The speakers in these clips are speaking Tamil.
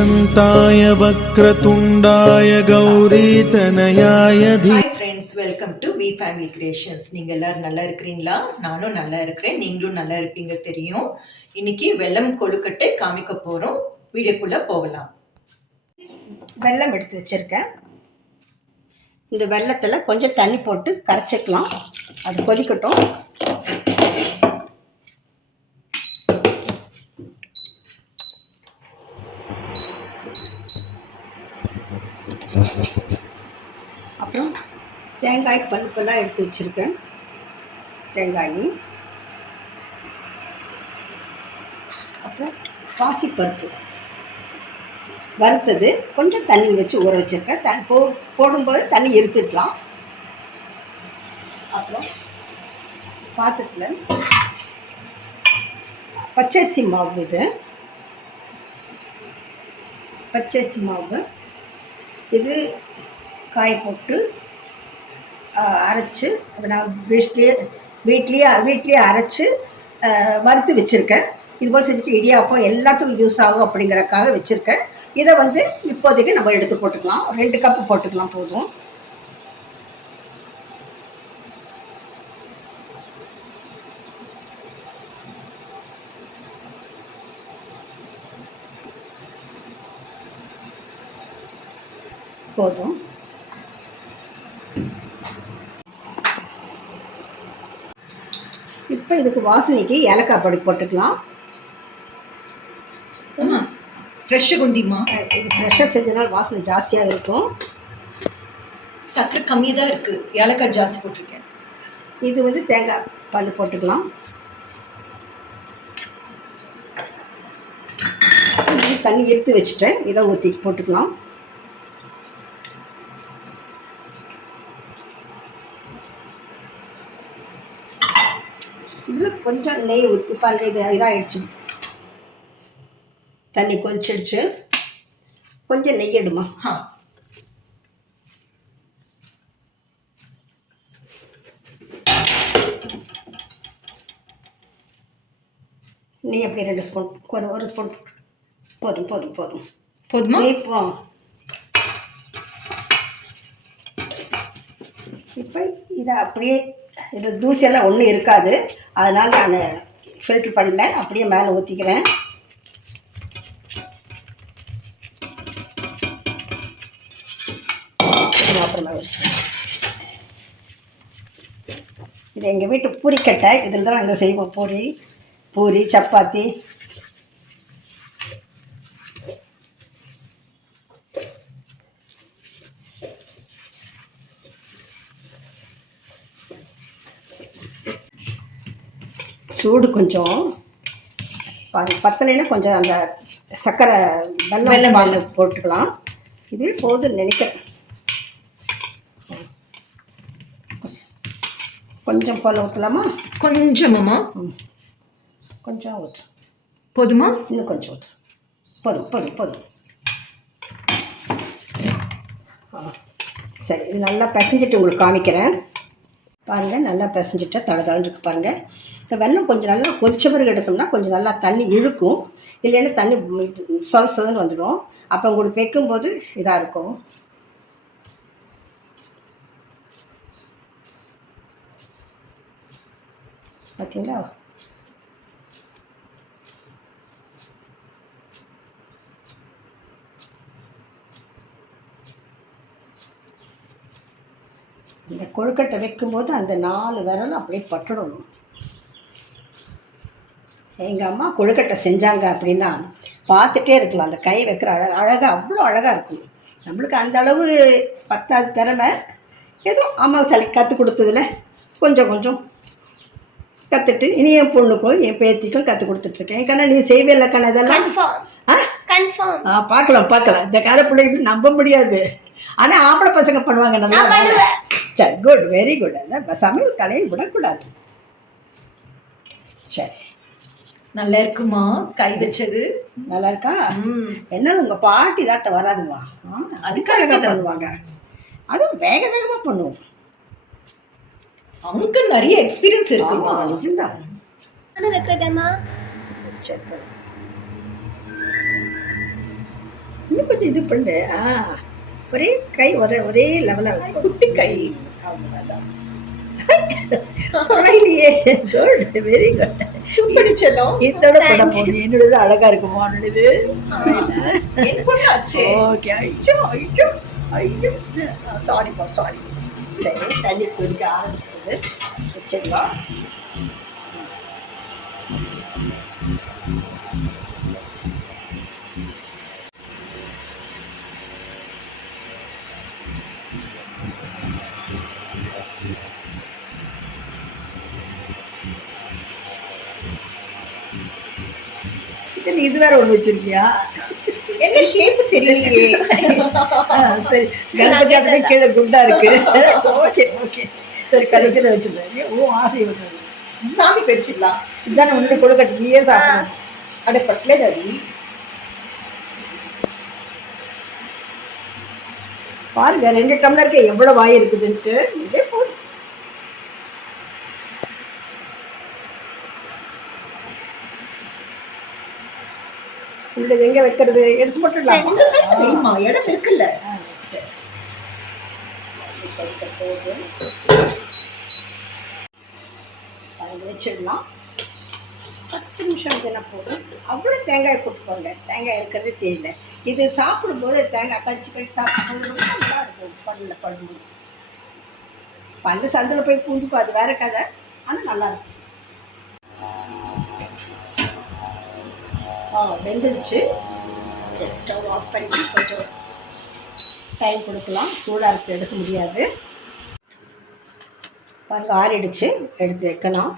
एकदन्ताय वक्रतुण्डाय गौरीतनयाय Hi friends, welcome to V Family Creations. நீங்க எல்லாரும் நல்லா இருக்கிறீங்களா? நானும் நல்லா இருக்கிறேன். நீங்களும் நல்லா இருப்பீங்க தெரியும். இன்னைக்கு வெல்லம் கொழுக்கட்டை காமிக்க போறோம். வீடியோக்குள்ள போகலாம். வெல்லம் எடுத்து வச்சிருக்கேன். இந்த வெல்லத்தில் கொஞ்சம் தண்ணி போட்டு கரைச்சிக்கலாம். அது கொதிக்கட்டும். அப்புறம் தேங்காய் பருப்பெல்லாம் எடுத்து வச்சுருக்கேன். தேங்காய், அப்புறம் பாசிப்பருப்பு வறுத்தது கொஞ்சம் தண்ணி வச்சு ஊற வச்சுருக்கேன். போடும்போது தண்ணி எடுத்துக்கலாம். அப்புறம் பாத்திரத்தில் பச்சரிசி மாவு, இது பச்சரிசி மாவு, இது காய போட்டு அரைச்சி நான் வீட்லேயே அரைச்சி வறுத்து வச்சுருக்கேன். இதுபோல் செஞ்சுட்டு இடியாப்பம் எல்லாத்துக்கும் யூஸ் ஆகும் அப்படிங்கிறக்காக வச்சுருக்கேன். இதை இப்போதைக்கு நம்ம எடுத்து போட்டுக்கலாம். 2 கப்பு போட்டுக்கலாம் போதும். போதும். இப்போ இதுக்கு வாசனைக்கு ஏலக்காய் பொடி போட்டுக்கலாம். ஃப்ரெஷ்ஷு குந்திமா, இது ஃப்ரெஷ்ஷாக செஞ்சதுனால வாசனை ஜாஸ்தியாக இருக்கும். சக்கரை கம்மி தான் இருக்குது, ஏலக்காய் ஜாஸ்தி போட்டிருக்கேன். இது தேங்காய் பால் போட்டுக்கலாம். தண்ணி எடுத்து வச்சுட்டேன். இதை ஊற்றி போட்டுக்கலாம். இதில் கொஞ்சம் நெய் ஊற்றி பாருங்க. இது இதாகிடுச்சு, தண்ணி கொதிச்சிடுச்சு. கொஞ்சம் நெய் எடுமா. நெய் அப்படியே 2 ஸ்பூன், 1 ஸ்பூன் போதுமா? இப்போ இதை அப்படியே, இது தூசியெல்லாம் ஒன்றும் இருக்காது, அதனால் நான் ஃபில்ட்ரு பண்ணல, அப்படியே மேலே ஊற்றிக்கிறேன். அப்புறமா இது எங்கள் வீட்டு பூரிக்கட்டை. இதில் தான் நாங்கள் செய்வோம் பூரி சப்பாத்தி. சூடு கொஞ்சம் பத்தலைன்னா கொஞ்சம் அந்த சர்க்கரை வெல்லம் போட்டுக்கலாம். இது போதும் நினைக்கிறேன். கொஞ்சம் போல் ஊற்றலாமா? கொஞ்சமாம்மா, கொஞ்சம் ஊற்று. போதுமா? இன்னும் கொஞ்சம் ஊற்று. போதும். சரி, இது நல்லா பிசைஞ்சிட்டு உங்களுக்கு காமிக்கிறேன். பாருங்கள், நல்லா பிசைஞ்சிட்டா தழைஞ்சிருக்கு பாருங்கள். இந்த வெல்லம் கொஞ்சம் நல்லா கொதிச்ச பிறகு எடுத்தோம்னா கொஞ்சம் நல்லா தண்ணி இழுக்கும். இல்லைன்னா தண்ணி சொதன்னு வந்துடும். அப்போ உங்களுக்கு வைக்கும்போது இதாக இருக்கும். பார்த்தீங்களா? இந்த கொழுக்கட்டை வைக்கும்போது அந்த 4 விரலும் அப்படியே பட்டுடணும். எங்கள் அம்மா கொழுக்கட்டை செஞ்சாங்க அப்படின்னா பார்த்துட்டே இருக்கலாம். அந்த கை வைக்கிற அழகாக அவ்வளோ அழகாக இருக்கும். நம்மளுக்கு அந்த அளவு பத்தாது திறமை. ஏதோ அம்மா கற்றுக் கொடுத்ததில் கொஞ்சம் கற்றுட்டு இனி என் பொண்ணுக்கும் என் பேத்திக்கும் கற்றுக் கொடுத்துட்ருக்கேன். கண்ணா நீ செய்வே இல்லை கண்ணா இதெல்லாம். பார்க்கலாம். இந்த கால பிள்ளைங்க நம்ப முடியாது. ஆனால் ஆம்பளை பசங்க பண்ணுவாங்க நல்லா. சரி, குட், வெரி குட். அதான் சமையல் கலையை விடக்கூடாது. சரி, நல்லா இருக்குமா? கை வச்சது நல்லா இருக்கா? என்ன உங்கள் பாட்டி தாட்ட வராதுமா? அதுக்கு அழகாக பண்ணுவாங்க. அதுவும் வேகமாக பண்ணுவோம். அவனுக்கு நிறைய எக்ஸ்பீரியன்ஸ் இருக்குமா? நிஜம்தான். வைக்கிறதம்மா. சரி, இன்னும் கொஞ்சம் இது பண்ணு. ஒரே கை ஒரே லெவலாக குட்டி கை. அவ்வளோதான். பரவாயில்லையே. Good, very good. சூப்பர் செல்லம். இதோட போட போகுது. என்னோட அழகா இருக்குமா இது? என் பொண்ணு ஆச்சே. ஓகே. ஐயோ ஐயோ ஐயோ, சாரிப்பா சாரி. சரி, தண்ணி கொதிக்க ஆரம்பிக்கிறது. வச்சிடலாம். இது வேற ஒண்ணு வச்சிருக்கியா? என்ன ஷேப் தெரியலையே. சரி, கணபதி அப்படியே கீழே குண்டா இருக்கு. ஓகே ஓகே, சரி, கடைசியில் வச்சுருந்தேன். ஓ, ஆசை விடுறது சாமிக்கு வச்சிடலாம். இதுதானே உன்னுடைய கொழுக்கட்டை, நீயே சாப்பிடணும். அடே பட்லே ரவி. பாருங்க 2 டம்ளருக்கு எவ்வளவு வாய் இருக்குதுன்ட்டு. இதே போதும். உள்ளது எங்க வைக்கிறது? எடுத்து போட்டுடலாம். இந்த சைடு வைமா, இடம் இருக்குல்ல. சரி, அது வச்சிடலாம். 10 நிமிஷம் தானே போதும். அவ்வளோ தேங்காய் போட்டுக்கோங்க. தேங்காய் இருக்கிறதே தெரியல. இது சாப்பிடும்போது தேங்காய் கடிச்சு சாப்பிடும்போது ரொம்ப நல்லா இருக்கும். பல்லில் படும்போது பல்லு சந்தில் போய் பூந்துக்கும், அது வேற கதை. ஆனால் நல்லா இருக்கும். வெந்துடுச்சு. ஸ்டவ் ஆஃப் பண்ணி கொஞ்சம் டைம் கொடுக்கலாம். சூடாக இருக்கு, எடுக்க முடியாது. பாருங்க, ஆறிடுச்சு. எடுத்து வைக்கலாம்.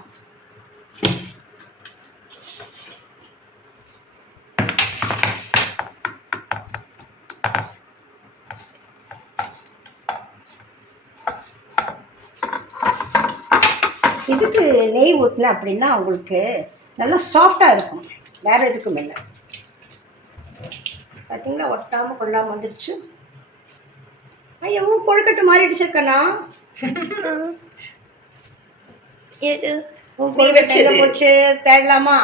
இதுக்கு நெய் ஊற்றின அப்படின்னா உங்களுக்கு நல்லா சாஃப்டாக இருக்கும். வேறு எதுக்கும் இல்லை. பார்த்தீங்களா, ஒட்டாமல் கொள்ளாமல் வந்துடுச்சு. ஐயோ, கொழுக்கட்டை மாறிடுச்சு கண்ணா. எது உன் கொழுக்கட்டை எங்கே போச்சு? தேடலாமா?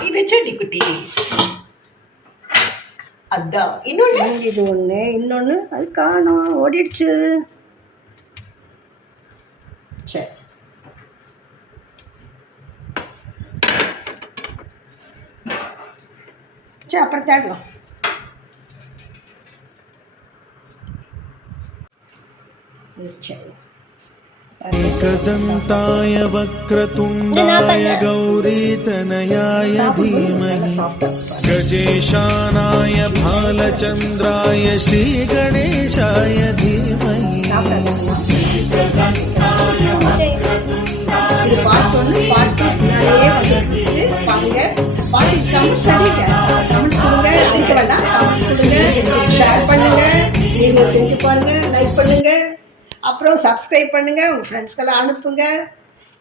நீ வச்சடி குட்டி. அதான் இன்னொன்று. இது ஒன்று, இன்னொன்று அது காணோம், ஓடிடுச்சு. சரி, சரி, அப்புறம் தேடலாம். சரி, एकदन्ताय वक्रतुण्डाय गौरीतनयाय धीमहि गजेशानाय भालचन्द्राय श्रीगणेशाय धीमहि இது பார்த்தோன்னு பாட்டு நிறைய வந்துருக்கு. பாருங்க, பாட்டு கமெண்ட்ஸ் அடிங்க. கமெண்ட்ஸ் கொடுங்க. அடிக்க வேண்டாம், கமெண்ட்ஸ் கொடுங்க. ஷேர் பண்ணுங்க. நீங்கள் செஞ்சு பாருங்க. லைக் பண்ணுங்க. அப்புறம் சப்ஸ்கிரைப் பண்ணுங்க. உங்கள் ஃப்ரெண்ட்ஸ்க்கெல்லாம் அனுப்புங்க.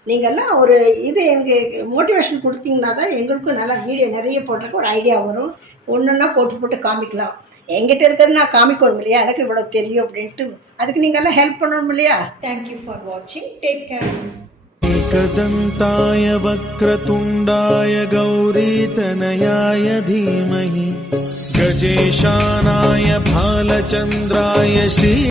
நீங்கள்லாம் ஒரு இது எங்களுக்கு மோட்டிவேஷன் கொடுத்தீங்கன்னா தான் எங்களுக்கும் நல்லா வீடியோ நிறைய போட்டிருக்க ஒரு ஐடியா வரும். ஒன்றுன்னா போட்டு காமிக்கலாம். என்கிட்ட இருக்கிறது நான் காமிக்கணும் இல்லையா, எனக்கு இவ்வளோ தெரியும் அப்படின்ட்டு. அதுக்கு நீங்கள்லாம் ஹெல்ப் பண்ணணும் இல்லையா? தேங்க்யூ ஃபார் வாட்சிங். Take care. एकदन्ताय वक्रतुण्डाय गौरीतनयाय धीमहि गजेशानाय भालचन्द्राय श्री